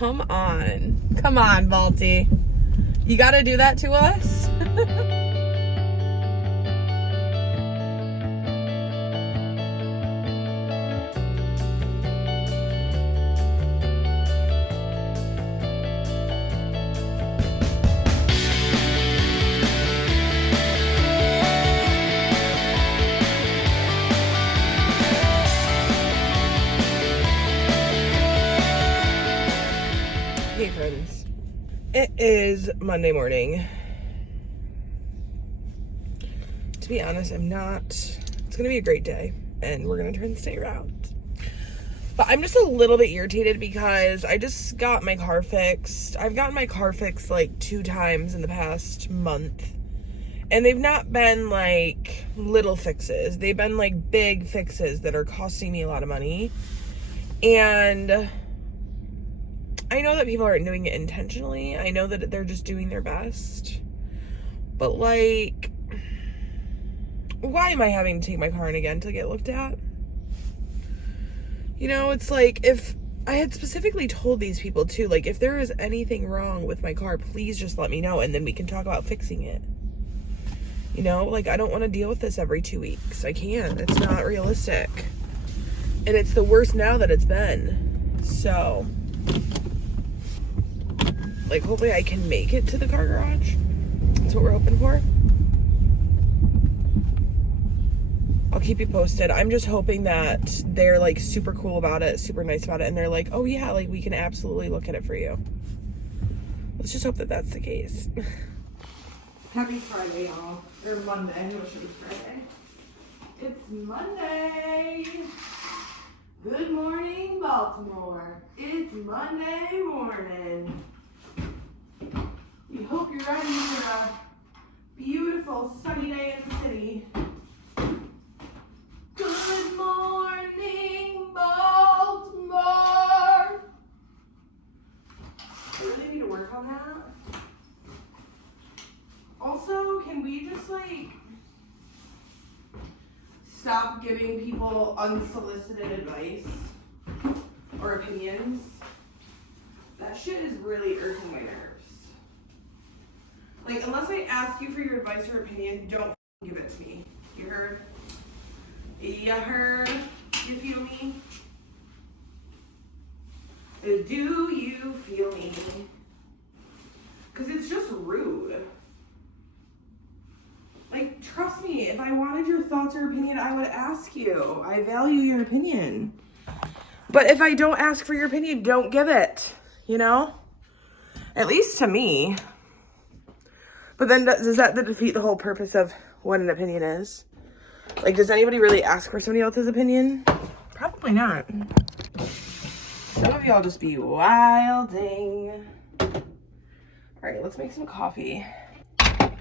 Come on. Come on, Balti. You gotta do that to us? Hey friends, it is Monday morning. To be honest, it's gonna be a great day and we're gonna turn the day around. But I'm just a little bit irritated because I just got my car fixed. I've gotten my car fixed like 2 times in the past month. And they've not been like little fixes. They've been like big fixes that are costing me a lot of money. And I know that people aren't doing it intentionally. I know that they're just doing their best. But like, why am I having to take my car in again to get looked at? You know, it's like, if I had specifically told these people too, like, if there is anything wrong with my car, please just let me know and then we can talk about fixing it. You know, like, I don't want to deal with this every 2 weeks. I can't. It's not realistic. And it's the worst now that it's been. So, like, hopefully I can make it to the car garage. That's what we're hoping for. I'll keep you posted. I'm just hoping that they're like super cool about it, super nice about it, and they're like, oh yeah, like we can absolutely look at it for you. Let's just hope that that's the case. Happy Friday, y'all. Or Monday. I know it should be Friday. It's Monday. Good morning, Baltimore. It's Monday morning. We hope you're ready for a beautiful sunny day in the city. Good morning, Baltimore. I really need to work on that. Also, can we just like stop giving people unsolicited advice or opinions? That shit is really irking my nerves. Like, unless I ask you for your advice or opinion, don't give it to me. You heard? You heard? You feel me? Do you feel me? Because it's just rude. Like, trust me, if I wanted your thoughts or opinion, I would ask you. I value your opinion. But if I don't ask for your opinion, don't give it. You know? At least to me. But then does that defeat the whole purpose of what an opinion is? Like, does anybody really ask for somebody else's opinion? Probably not. Some of y'all just be wilding. All right, let's make some coffee. I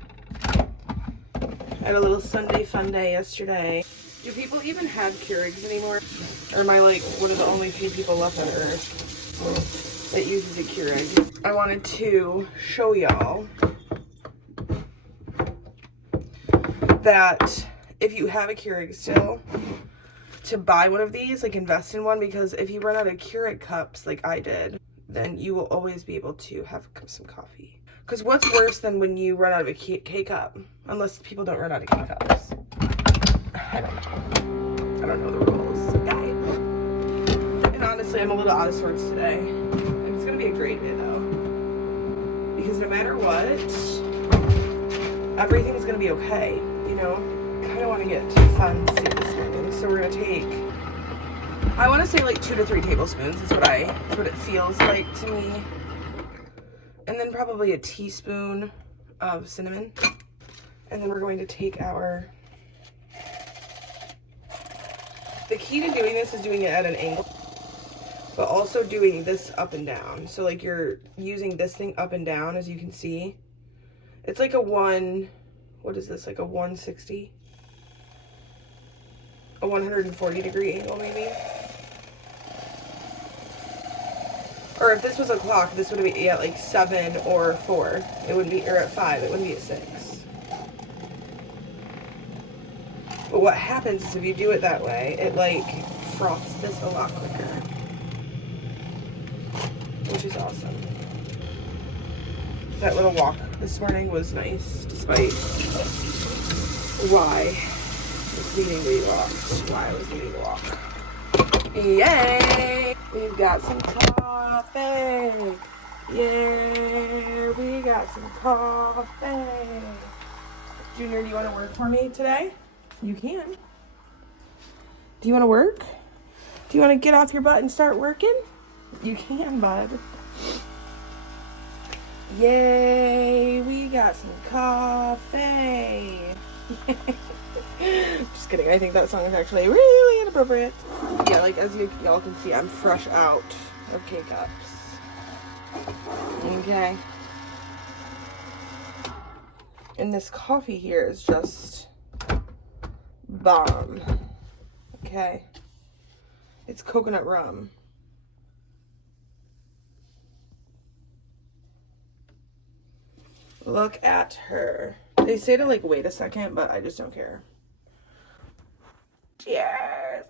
had a little Sunday fun day yesterday. Do people even have Keurigs anymore? Or am I like one of the only few people left on Earth that uses a Keurig? I wanted to show y'all that if you have a Keurig still, to buy one of these, like invest in one, because if you run out of Keurig cups like I did, then you will always be able to have some coffee. Because what's worse than when you run out of a K-cup? Unless people don't run out of K-cups. I don't know the rules, guys. And honestly, I'm a little out of sorts today. And it's gonna be a great day though. Because no matter what, everything's gonna be okay, you know? I kind of want to get fancy this morning, so we're gonna take, I want to say like 2 to 3 tablespoons is what it feels like to me, and then probably a teaspoon of cinnamon, and then we're going to take the key to doing this is doing it at an angle, but also doing this up and down. So like you're using this thing up and down, as you can see. It's like what is this, like a 160? A 140 degree angle maybe? Or if this was a clock, this would be at like 7 or 4. It wouldn't be, or at 5, it wouldn't be at 6. But what happens is if you do it that way, it like froths this a lot quicker. which is awesome. That little walk this morning was nice, despite why I was needing to walk. Yay! We've got some coffee. Yeah, we got some coffee. Junior, do you want to work for me today? You can. Do you want to work? Do you want to get off your butt and start working? You can, bud. Yay, we got some coffee. Just kidding. I think that song is actually really inappropriate. Yeah, like as y'all can see, I'm fresh out of K-Cups. Okay. And this coffee here is just bomb. Okay. It's coconut rum. Look at her. They say to like wait a second, but I just don't care. Cheers.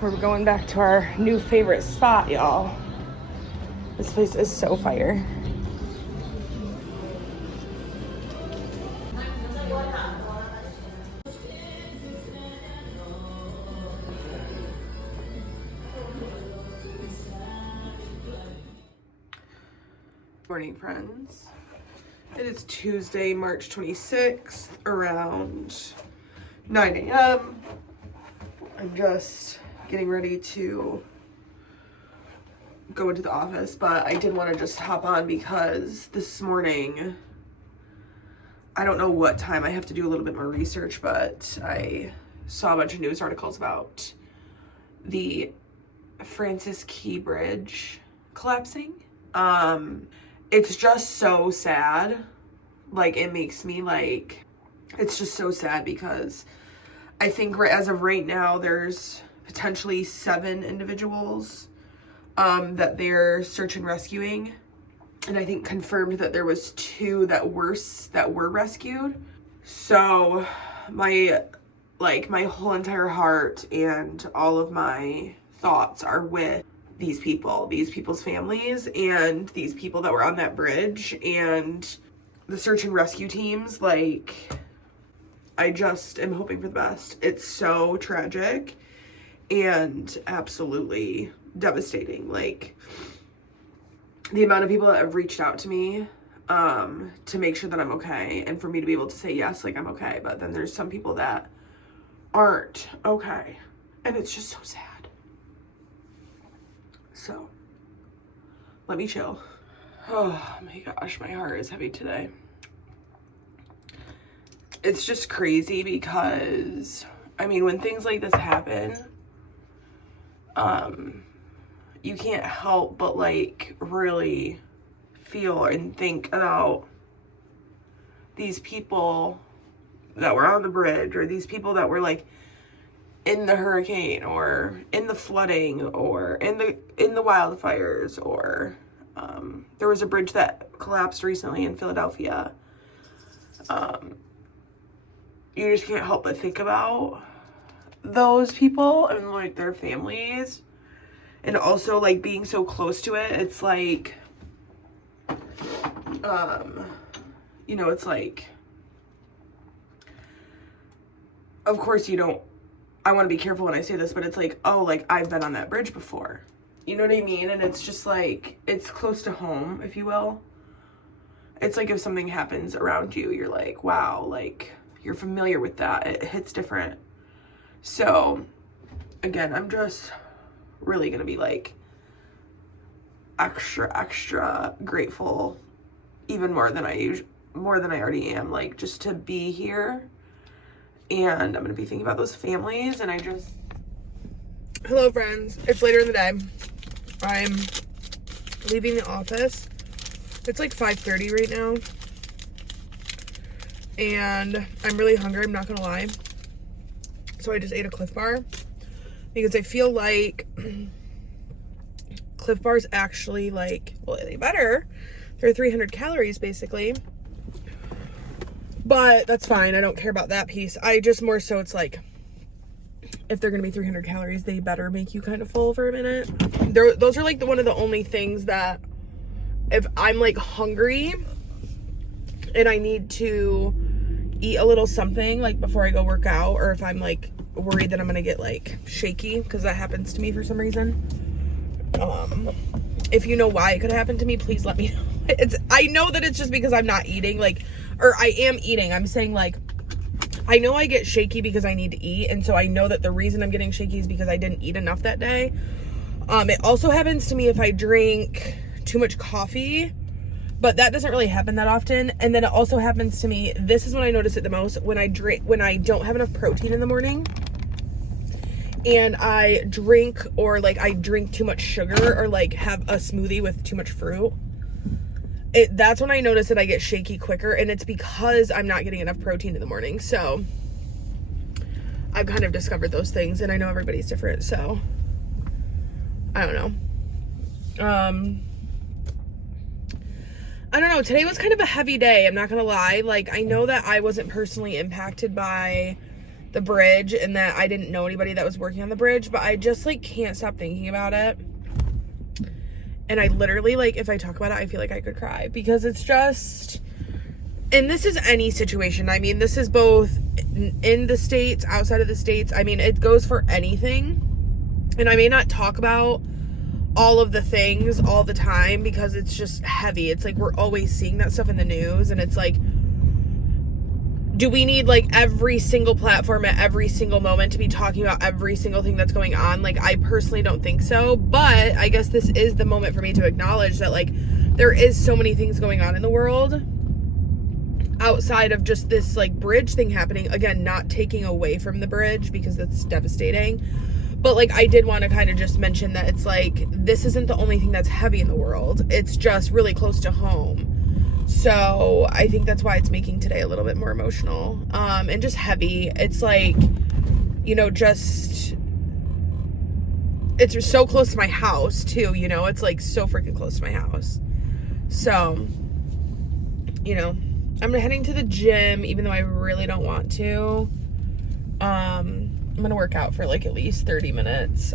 We're going back to our new favorite spot, y'all. This place is so fire. Morning, friends. It is Tuesday, March 26th, around 9 a.m. I'm just getting ready to go into the office, but I did want to just hop on because this morning, I don't know what time, I have to do a little bit more research, but I saw a bunch of news articles about the Francis Key Bridge collapsing. It's just so sad. Like, it makes me like, it's just so sad because I think as of right now, there's potentially 7 individuals that they're search and rescuing, and I think confirmed that there was 2 that were rescued. So my whole entire heart and all of my thoughts are with these people's families, and these people that were on that bridge, and the search and rescue teams. Like, I just am hoping for the best. It's so tragic and absolutely devastating. Like, the amount of people that have reached out to me to make sure that I'm okay, and for me to be able to say yes, like I'm okay, but then there's some people that aren't okay, and it's just so sad. So let me chill. Oh my gosh, my heart is heavy today. It's just crazy because, I mean, when things like this happen, you can't help but like really feel and think about these people that were on the bridge, or these people that were like in the hurricane, or in the flooding, or in the wildfires, or there was a bridge that collapsed recently in Philadelphia. You just can't help but think about those people and like their families, and also like being so close to it. It's like, you know, it's like, of course you don't, I want to be careful when I say this, but it's like, oh, like I've been on that bridge before. You know what I mean? And it's just like, it's close to home, if you will. it's like if something happens around you, you're like, wow, like you're familiar with that. It hits different. So again, I'm just really gonna be like extra grateful, even more than I already am, like just to be here. And I'm gonna be thinking about those families. And hello friends, it's later in the day. I'm leaving the office. It's like 5:30 right now, and I'm really hungry, I'm not gonna lie. So I just ate a Cliff Bar because I feel like Cliff Bars actually, like, well, they better. They're 300 calories basically, but that's fine. I don't care about that piece. I just more so, it's like, if they're gonna be 300 calories, they better make you kind of full for a minute. Those are like one of the only things that, if I'm like hungry and I need to eat a little something like before I go work out, or if I'm like worried that I'm gonna get like shaky, because that happens to me for some reason. If you know why it could happen to me, please let me know. I know that it's just because I'm not eating, like, or I am eating. I'm saying, like, I know I get shaky because I need to eat, and so I know that the reason I'm getting shaky is because I didn't eat enough that day. It also happens to me if I drink too much coffee, but that doesn't really happen that often. And then it also happens to me, this is when I notice it the most, when I don't have enough protein in the morning, and I drink too much sugar, or like have a smoothie with too much fruit. That's when I notice that I get shaky quicker, and it's because I'm not getting enough protein in the morning. So I've kind of discovered those things, and I know everybody's different, so I don't know. I don't know. Today was kind of a heavy day, I'm not gonna lie. Like, I know that I wasn't personally impacted by the bridge, and that I didn't know anybody that was working on the bridge, but I just like can't stop thinking about it. And I literally, like, if I talk about it, I feel like I could cry, because it's just, and this is any situation. I mean, this is both in the States, outside of the States. I mean, it goes for anything. And I may not talk about all of the things all the time because it's just heavy. It's like we're always seeing that stuff in the news, and it's like, do we need like every single platform at every single moment to be talking about every single thing that's going on? Like, I personally don't think so, but I guess this is the moment for me to acknowledge that, like, there is so many things going on in the world outside of just this like bridge thing happening. Again, not taking away from the bridge because that's devastating, but like, I did want to kind of just mention that it's like, this isn't the only thing that's heavy in the world. It's just really close to home. So I think that's why it's making today a little bit more emotional, and just heavy. It's like, you know, just, it's so close to my house too, you know, it's like so freaking close to my house. So, you know, I'm heading to the gym, even though I really don't want to. I'm gonna work out for like at least 30 minutes.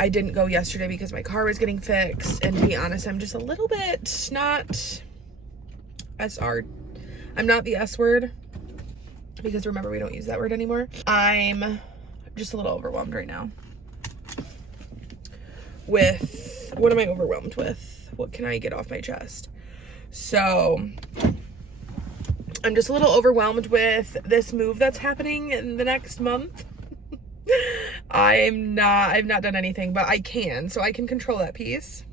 I didn't go yesterday because my car was getting fixed, and to be honest, I'm just a little bit not I'm not the S word, because remember, we don't use that word anymore. I'm just a little overwhelmed right now with, what am I overwhelmed with? What can I get off my chest? So I'm just a little overwhelmed with this move that's happening in the next month. I've not done anything, but I can, so I can control that piece.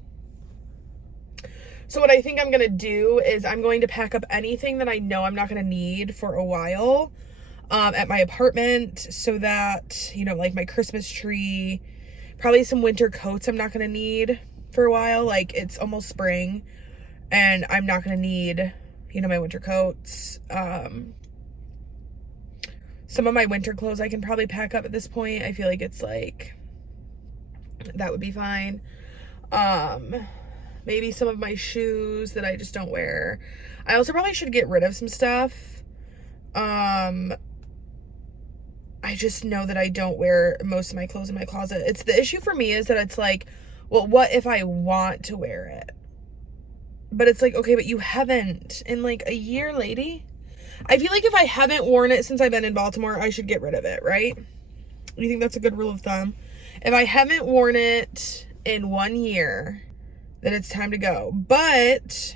So what I think I'm going to do is I'm going to pack up anything that I know I'm not going to need for a while, at my apartment, so that, you know, like my Christmas tree, probably some winter coats I'm not going to need for a while. Like, it's almost spring, and I'm not going to need, you know, my winter coats. Some of my winter clothes I can probably pack up at this point. I feel like it's like, that would be fine. Maybe some of my shoes that I just don't wear. I also probably should get rid of some stuff. I just know that I don't wear most of my clothes in my closet. It's, the issue for me is that it's like, well, what if I want to wear it? But it's like, okay, but you haven't in like a year, lady. I feel like if I haven't worn it since I've been in Baltimore, I should get rid of it, right? You think that's a good rule of thumb? If I haven't worn it in 1 year, then it's time to go. But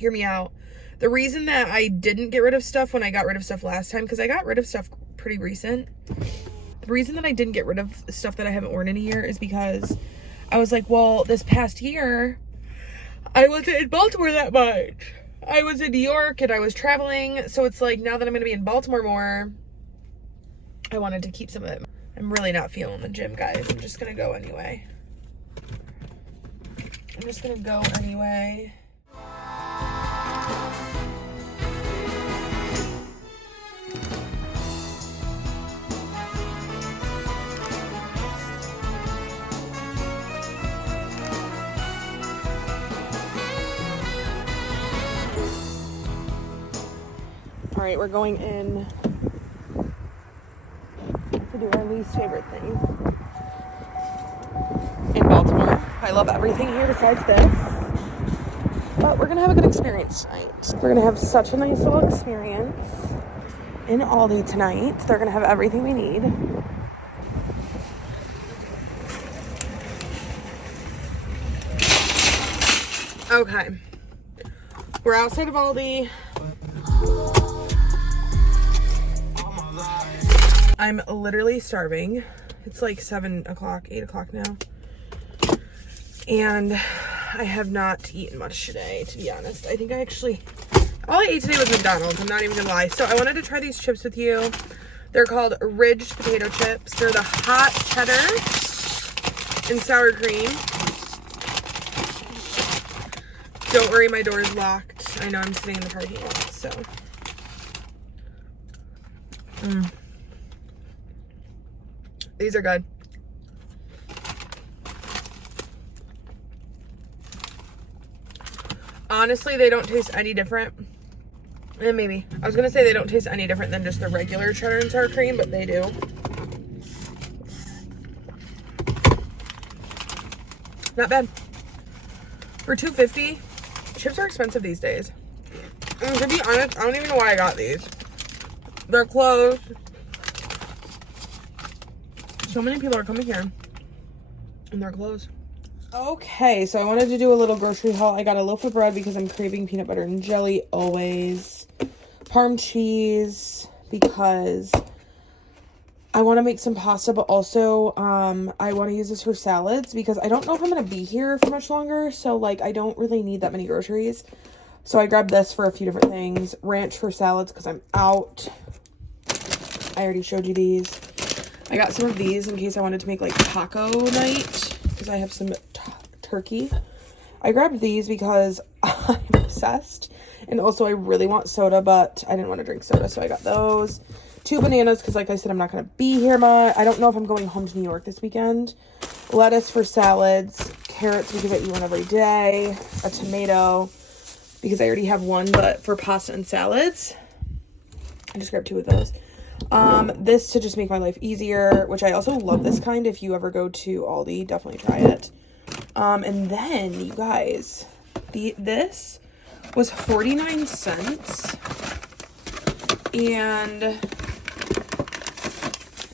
hear me out. The reason that I didn't get rid of stuff when I got rid of stuff last time, because I got rid of stuff pretty recent. The reason that I didn't get rid of stuff that I haven't worn in a year is because I was like, well, this past year, I wasn't in Baltimore that much. I was in New York and I was traveling. So it's like, now that I'm going to be in Baltimore more, I wanted to keep some of it. I'm really not feeling the gym, guys. I'm just going to go anyway. All right, we're going in to do our least favorite thing in Baltimore. I love everything here besides this, but we're gonna have a good experience tonight. We're gonna have such a nice little experience in Aldi tonight. They're gonna have everything we need. Okay, we're outside of Aldi. I'm literally starving. It's like 7 o'clock, 8 o'clock now. And I have not eaten much today, to be honest. I think all I ate today was McDonald's. I'm not even gonna lie. So I wanted to try these chips with you. They're called ridged potato chips. They're the hot cheddar and sour cream. Don't worry, my door is locked. I know I'm sitting in the parking lot, so. These are good. Honestly, they don't taste any different. And maybe. I was gonna say they don't taste any different than just the regular cheddar and sour cream, but they do. Not bad. For $2.50, chips are expensive these days. And to be honest, I don't even know why I got these. They're closed. So many people are coming here and they're closed. Okay, so I wanted to do a little grocery haul. I got a loaf of bread because I'm craving peanut butter and jelly always. Parm cheese because I want to make some pasta, but also I want to use this for salads because I don't know if I'm going to be here for much longer. So like I don't really need that many groceries. So I grabbed this for a few different things. Ranch for salads because I'm out. I already showed you these. I got some of these in case I wanted to make like taco night because I have some turkey. I grabbed these because I'm obsessed. And also I really want soda, but I didn't want to drink soda. So I got those. 2 bananas because like I said, I'm not going to be here much. I don't know if I'm going home to New York this weekend. Lettuce for salads. Carrots because I eat one every day. A tomato because I already have one, but for pasta and salads. I just grabbed 2 of those. This to just make my life easier, which I also love this kind. If you ever go to Aldi, definitely try it. And then you guys, this was 49 cents and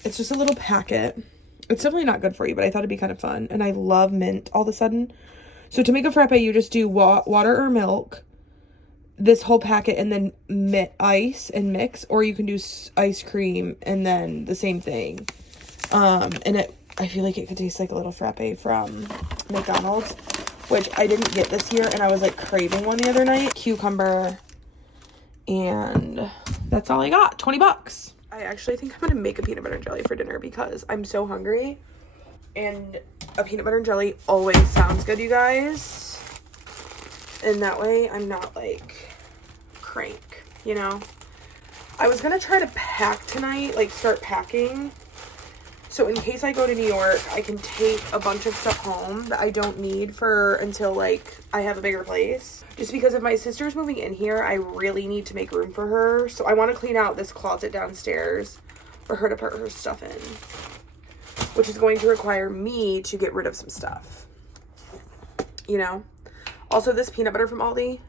it's just a little packet. It's definitely not good for you, but I thought it'd be kind of fun. And I love mint all of a sudden. So to make a frappe, you just do water or milk, this whole packet, and then ice and mix, or you can do ice cream and then the same thing. And I feel like it could taste like a little frappe from McDonald's, which I didn't get this year, and I was like craving one the other night. Cucumber, and that's all I got. 20 bucks. I actually think I'm gonna make a peanut butter and jelly for dinner because I'm so hungry, and a peanut butter and jelly always sounds good, you guys. And that way I'm not like crank, you know. I was gonna try to pack tonight, like start packing, so in case I go to New York I can take a bunch of stuff home that I don't need for until like I have a bigger place. Just because if my sister's moving in here, I really need to make room for her. So I want to clean out this closet downstairs for her to put her stuff in, which is going to require me to get rid of some stuff, you know. Also, this peanut butter from Aldi,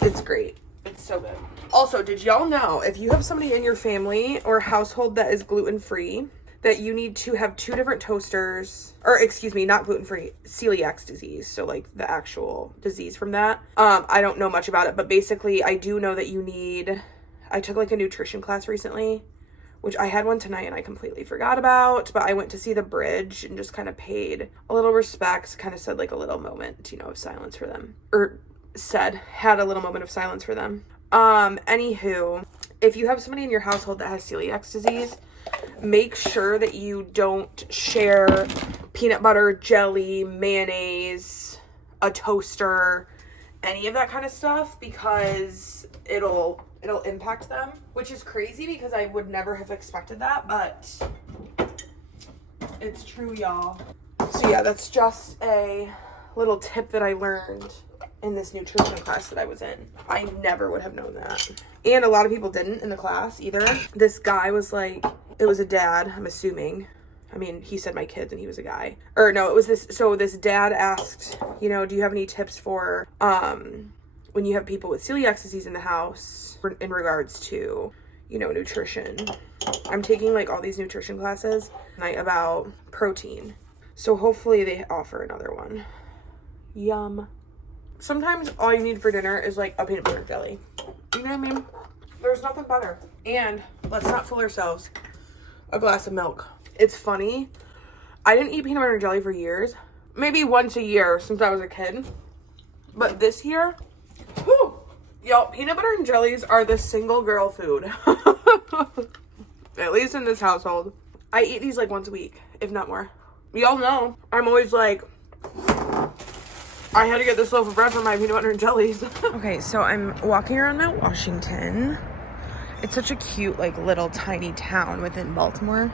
it's great. It's so good. Also, did y'all know if you have somebody in your family or household that is gluten-free, that you need to have 2 different toasters, or excuse me, not gluten-free, celiac disease. So like the actual disease from that. I don't know much about it, but basically I do know that you need, I took like a nutrition class recently, which I had one tonight and I completely forgot about, but I went to see The Bridge and just kind of paid a little respects, kind of said like a little moment, you know, of silence for them, or had a little moment of silence for them. Anywho, if you have somebody in your household that has celiac disease, make sure that you don't share peanut butter, jelly, mayonnaise, a toaster, any of that kind of stuff, because it'll impact them, which is crazy because I would never have expected that, but it's true, y'all. So yeah, that's just a little tip that I learned in this nutrition class that I was in. I never would have known that. And a lot of people didn't in the class either. This guy was like, it was a dad, I'm assuming. I mean, he said my kids and he was a guy. Or no, it was this, so this dad asked, you know, do you have any tips for, when you have people with celiac disease in the house in regards to, you know, nutrition. I'm taking like all these nutrition classes tonight about protein. So hopefully they offer another one. Yum. Sometimes all you need for dinner is like a peanut butter jelly. You know what I mean? There's nothing better. And let's not fool ourselves. A glass of milk. It's funny. I didn't eat peanut butter and jelly for years. Maybe once a year since I was a kid. But this year, whew, y'all, peanut butter and jellies are the single girl food. At least in this household. I eat these like once a week, if not more. Y'all know, I'm always like, I had to get this loaf of bread for my peanut butter and jellies. Okay, so I'm walking around Mount Washington. It's such a cute, like, little tiny town within Baltimore.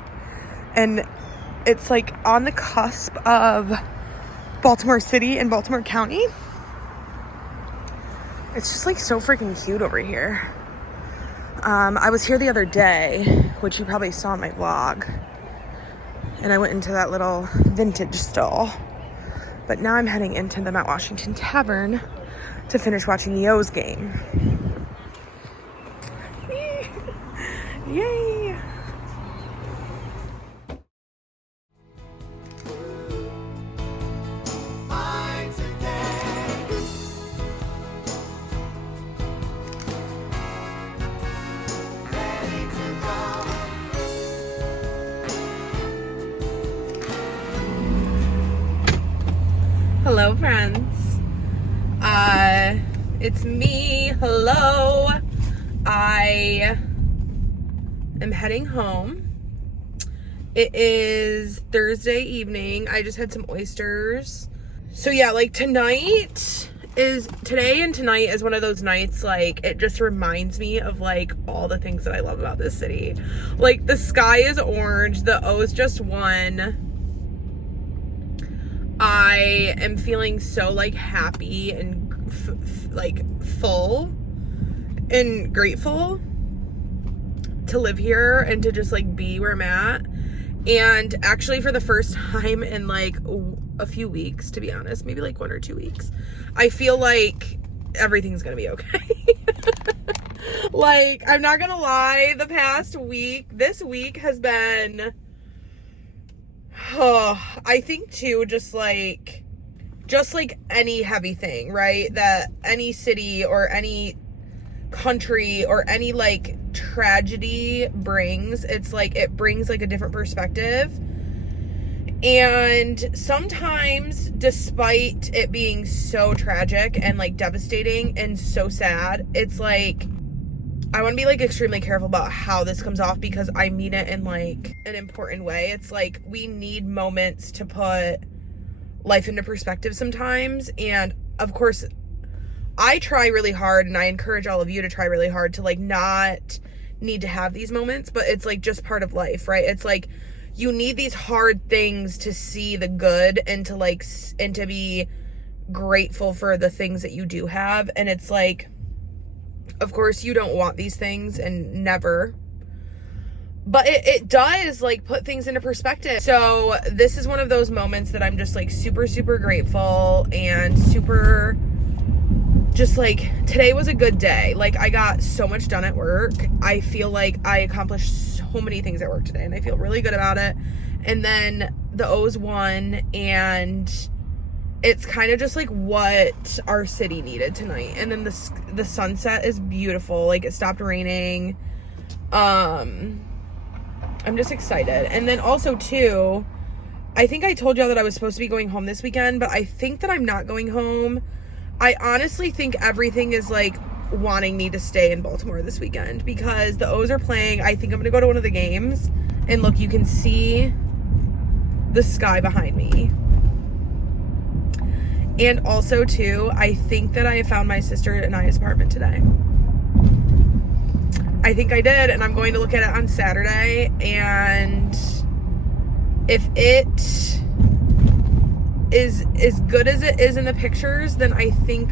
And it's like on the cusp of Baltimore City and Baltimore County. It's just like so freaking cute over here. I was here the other day, which you probably saw in my vlog. And I went into that little vintage stall. But now I'm heading into the Mount Washington Tavern to finish watching the O's game. Yay! Hello, friends. It's me. Hello. I am heading home. It is Thursday evening. I just had some oysters. So yeah, like today and tonight is one of those nights, like, it just reminds me of like all the things that I love about this city. Like, the sky is orange. The O's just won. I am feeling so like happy and like full and grateful to live here and to just like be where I'm at. And actually, for the first time in like a few weeks, to be honest, maybe like 1 or 2 weeks, I feel like everything's gonna be okay. Like, I'm not gonna lie, the past week, this week has been, I think too, just like any heavy thing, right? That any city or any country or any like tragedy brings, it's like it brings like a different perspective. And sometimes, despite it being so tragic and like devastating and so sad, it's like I want to be like extremely careful about how this comes off, because I mean it in like an important way. It's like we need moments to put life into perspective sometimes. And of course, I try really hard, and I encourage all of you to try really hard to like not need to have these moments, but it's like just part of life, right? It's like you need these hard things to see the good and to like and to be grateful for the things that you do have. And it's like, of course you don't want these things, and never, but it does like put things into perspective. So this is one of those moments that I'm just like super, super grateful and super just like today was a good day. Like I got so much done at work. I feel like I accomplished so many things at work today and I feel really good about it. And then the O's won, and it's kind of just like what our city needed tonight. And then the sunset is beautiful. Like it stopped raining. I'm just excited. And then also too, I think I told y'all that I was supposed to be going home this weekend, but I think that I'm not going home. I honestly think everything is like wanting me to stay in Baltimore this weekend because the O's are playing. I think I'm gonna go to one of the games, and look, you can see the sky behind me. And also too, I think that I found my sister and I's apartment today. I think I did, and I'm going to look at it on Saturday, and if it is as good as it is in the pictures, then I think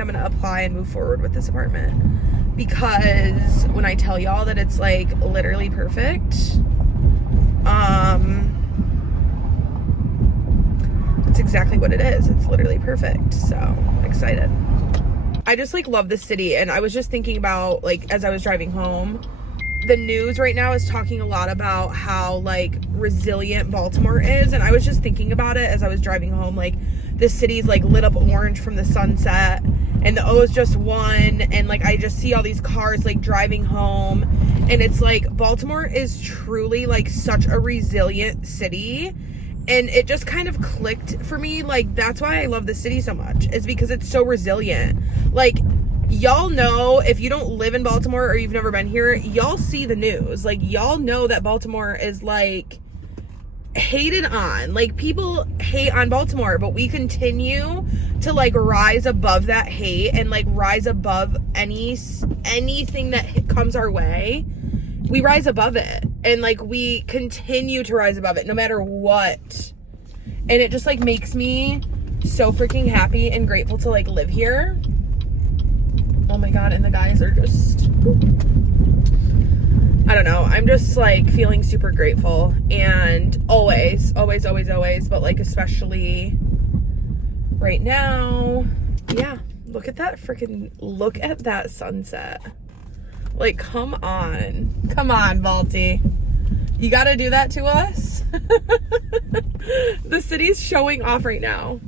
I'm gonna apply and move forward with this apartment, because when I tell y'all that it's like literally perfect, it's exactly what it is. It's literally perfect. So I'm excited. I just like love this city, and I was just thinking about, like, as I was driving home, the news right now is talking a lot about how like resilient Baltimore is, and I was just thinking about it as I was driving home. Like this city's like lit up orange from the sunset, and the O's just won, and like I just see all these cars like driving home, and it's like Baltimore is truly like such a resilient city. And it just kind of clicked for me. Like, that's why I love the city so much, is because it's so resilient. Like, y'all know, if you don't live in Baltimore or you've never been here, y'all see the news. Like, y'all know that Baltimore is like hated on. Like, people hate on Baltimore, but we continue to like rise above that hate and like rise above anything that comes our way. We rise above it, and like we continue to rise above it no matter what. And it just like makes me so freaking happy and grateful to like live here. Oh my god, and the guys are just, I don't know, I'm just like feeling super grateful, and always, but like especially right now. Yeah, look at that sunset. Like, come on, Balti. You gotta do that to us. The city's showing off right now.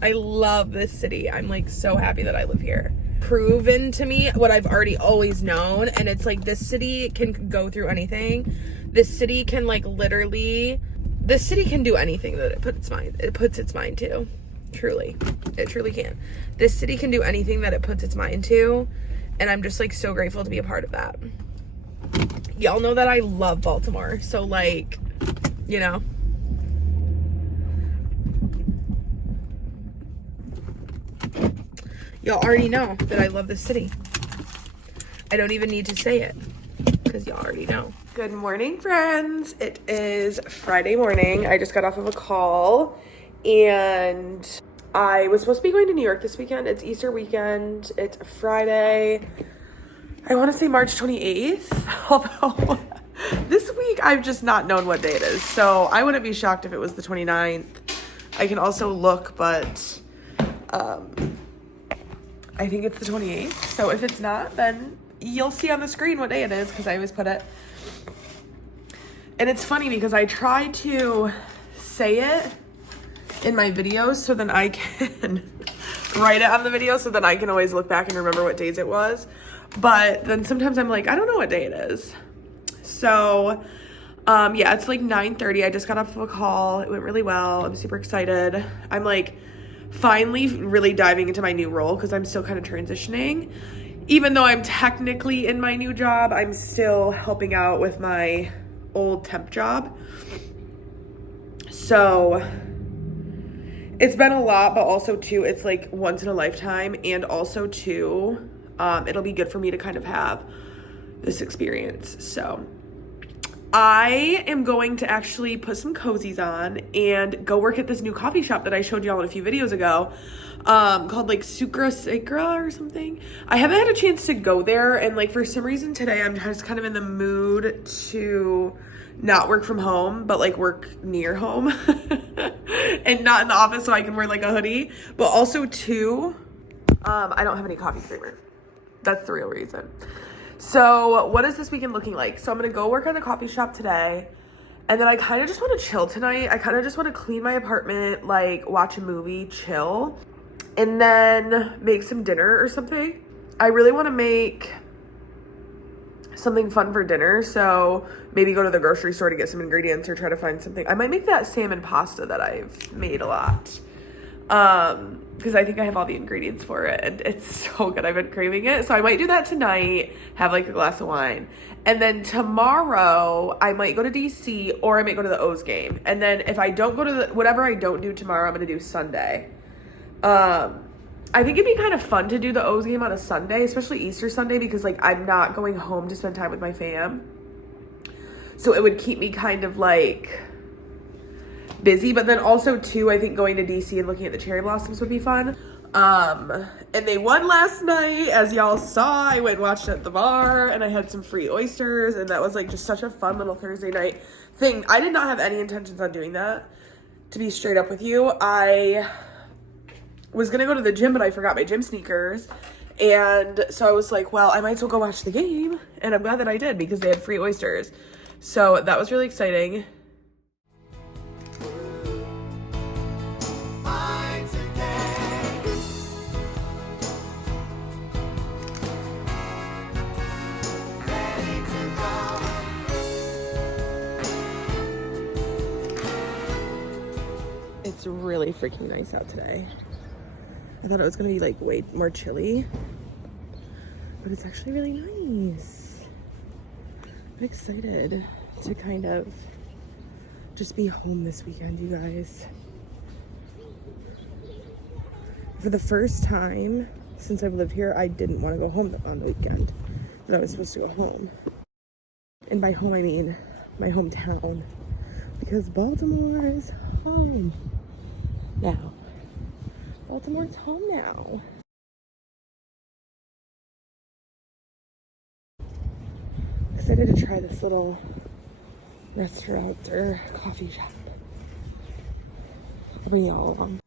I love this city. I'm like so happy that I live here. Proven to me what I've already always known, and it's like this city can go through anything. This city can like literally, this city can do anything that it puts its mind to. Truly, it truly can. This city can do anything that it puts its mind to. And I'm just like so grateful to be a part of that. Y'all know that I love Baltimore. So like, you know. Y'all already know that I love this city. I don't even need to say it, because y'all already know. Good morning, friends. It is Friday morning. I just got off of a call, and I was supposed to be going to New York this weekend. It's Easter weekend. It's Friday. I want to say March 28th. Although this week I've just not known what day it is. So I wouldn't be shocked if it was the 29th. I can also look, but I think it's the 28th. So if it's not, then you'll see on the screen what day it is, because I always put it. And it's funny because I try to say it in my videos so then I can write it on the video so then I can always look back and remember what days it was. But then sometimes I'm like, I don't know what day it is. So yeah, it's like 9:30. I just got off of a call. It went really well. I'm super excited. I'm like finally really diving into my new role, because I'm still kind of transitioning. Even though I'm technically in my new job, I'm still helping out with my old temp job. So it's been a lot, but also too, it's like once in a lifetime, and also too, it'll be good for me to kind of have this experience. So I am going to actually put some cozies on and go work at this new coffee shop that I showed y'all in a few videos ago, called like Sucra Sacra or something. I haven't had a chance to go there, and like for some reason today I'm just kind of in the mood to not work from home, but like work near home and not in the office so I can wear like a hoodie. But also too, I don't have any coffee creamer. That's the real reason. So what is this weekend looking like? So I'm gonna go work at a coffee shop today. And then I kind of just want to chill tonight. I kind of just want to clean my apartment, like watch a movie, chill, and then make some dinner or something. I really want to make something fun for dinner. So maybe go to the grocery store to get some ingredients or try to find something. I might make that salmon pasta that I've made a lot. Because I think I have all the ingredients for it and it's so good. I've been craving it. So I might do that tonight, have like a glass of wine. And then tomorrow I might go to DC or I might go to the O's game. And then if I don't go to whatever I don't do tomorrow, I'm going to do Sunday. I think it'd be kind of fun to do the O's game on a Sunday, especially Easter Sunday, because like I'm not going home to spend time with my fam. So it would keep me kind of like busy, but then also too, I think going to DC and looking at the cherry blossoms would be fun. And they won last night, as y'all saw. I went and watched it at the bar and I had some free oysters, and that was like just such a fun little Thursday night thing. I did not have any intentions on doing that, to be straight up with you. I was gonna go to the gym, but I forgot my gym sneakers, and so I was like, well, I might as well go watch the game, and I'm glad that I did because they had free oysters. So that was really exciting. It's really freaking nice out today. I thought it was gonna be like way more chilly, but it's actually really nice. I'm excited to kind of just be home this weekend, you guys. For the first time since I've lived here, I didn't want to go home on the weekend, but I was supposed to go home. And by home, I mean my hometown, because Baltimore is home now. Baltimore's home now. Excited to try this little restaurant or coffee shop. I'll bring you all along.